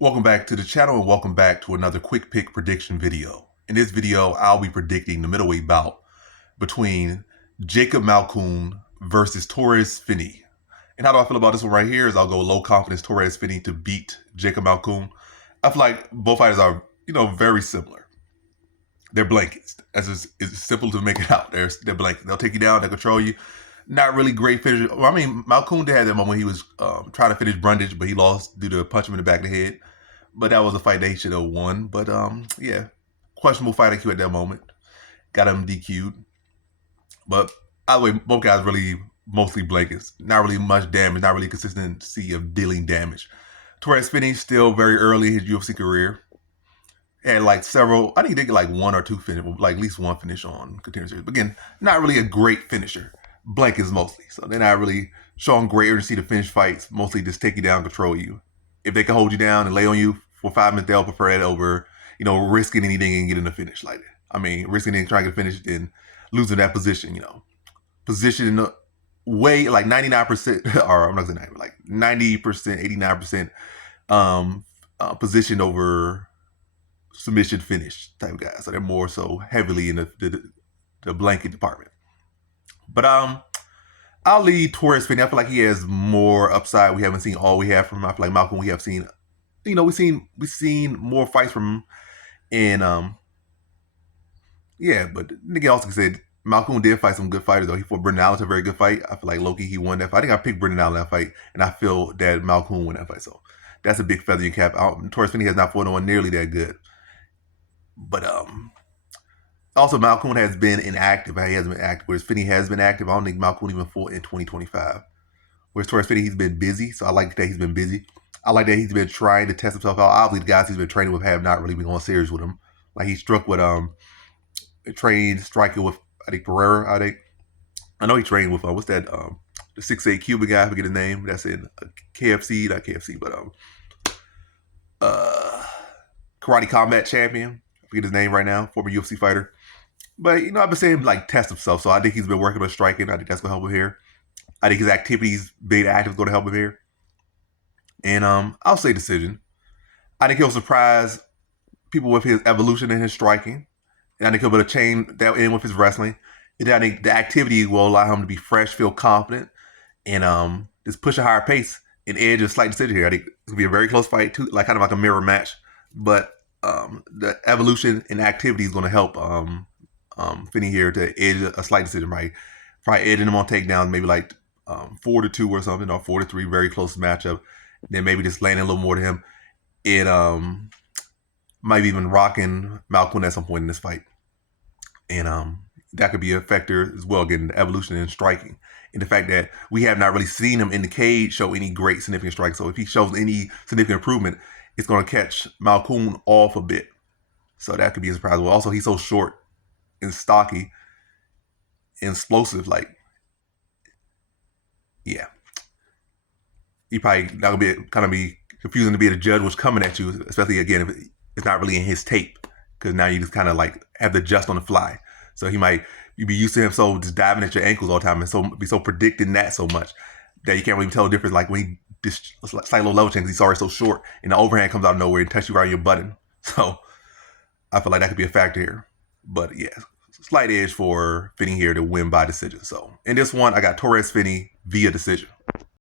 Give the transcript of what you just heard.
Welcome back to the channel and welcome back to another quick pick prediction video. In this video, I'll be predicting the middleweight bout between Jacob Malkoun versus Torrez Finney. And how do I feel about this one right here is I'll go low confidence Torrez Finney to beat Jacob Malkoun. I feel like both fighters are, very similar. They're blankets. It's simple to make it out. They're blankets. They'll take you down, they'll control you. Not really great finisher. Well, I mean, Malkoun did have that moment when he was trying to finish Brundage, but he lost due to punch him in the back of the head. But that was a fight they should have won. But yeah, questionable fight IQ at that moment. Got him DQ'd. But either way, both guys really mostly blankets. Not really much damage. Not really consistency of dealing damage. Torrez Finney still very early in his UFC career. Had like several. I think he did get like one or two finish, like at least one finish on Contender Series. But again, not really a great finisher. Blankets mostly. So they're not really showing great urgency to finish fights. Mostly just take you down, control you. If they can hold you down and lay on you for 5 minutes, they'll prefer that over, risking anything and getting a finish like that. I mean, risking anything, trying to get a finish, then losing that position, Position in the way, like 99%, or I'm not saying 90, like 90%, 89% position over submission finish type of guys. So they're more so heavily in the blanket department. But I'll lead Torrez Finney. I feel like he has more upside. We haven't seen all we have from him. I feel like Malkoun, we have seen, we've seen more fights from him. And yeah, but nigga also said Malkoun did fight some good fighters though. He fought Brendan Allen, a very good fight. I feel like low-key he won that fight. I think I picked Brendan Allen that fight, and I feel that Malkoun won that fight. So that's a big feather in cap. Torrez Finney has not fought no one nearly that good. But also, Malkoun has been inactive. He hasn't been active, whereas Finney has been active. I don't think Malkoun even fought in 2025. Whereas Torrez Finney, he's been busy, so I like that he's been busy. I like that he's been trying to test himself out. Obviously, the guys he's been training with have not really been going serious with him. Like he struck with trained striking with I think Pereira. I know he trained with the 6'8" Cuban guy. I forget his name. That's in KFC, not KFC, but Karate Combat Champion. I forget his name right now. Former UFC fighter. But, I've been saying him, like, test himself. So I think he's been working on striking. I think that's going to help him here. I think his activities, being active, is going to help him here. And I'll say decision. I think he'll surprise people with his evolution in his striking. And I think he'll be able to chain that in with his wrestling. And I think the activity will allow him to be fresh, feel confident, and just push a higher pace and edge a slight decision here. I think it's going to be a very close fight, too, like kind of like a mirror match. But the evolution and activity is going to help Finney here to edge a slight decision, right? Probably edging him on takedowns, maybe like 4-2 or something, or 4-3, very close matchup. Then maybe just landing a little more to him. It might be even rocking Malkoun at some point in this fight. And that could be a factor as well, again, the evolution in striking. And the fact that we have not really seen him in the cage show any great significant strike. So if he shows any significant improvement, it's going to catch Malkoun off a bit. So that could be a surprise. Well, also, he's so short and stocky, explosive, like, yeah. He probably not gonna be confusing to be the judge what's coming at you, especially again if it's not really in his tape, because now you just kind of like have to adjust on the fly. So you be used to him so just diving at your ankles all the time and so be so predicting that so much that you can't really tell the difference. Like when he just slight little level change, he's already so short and the overhand comes out of nowhere and touches you right on your button. So I feel like that could be a factor here. But yeah, slight edge for Finney here to win by decision. So in this one, I got Torrez Finney via decision.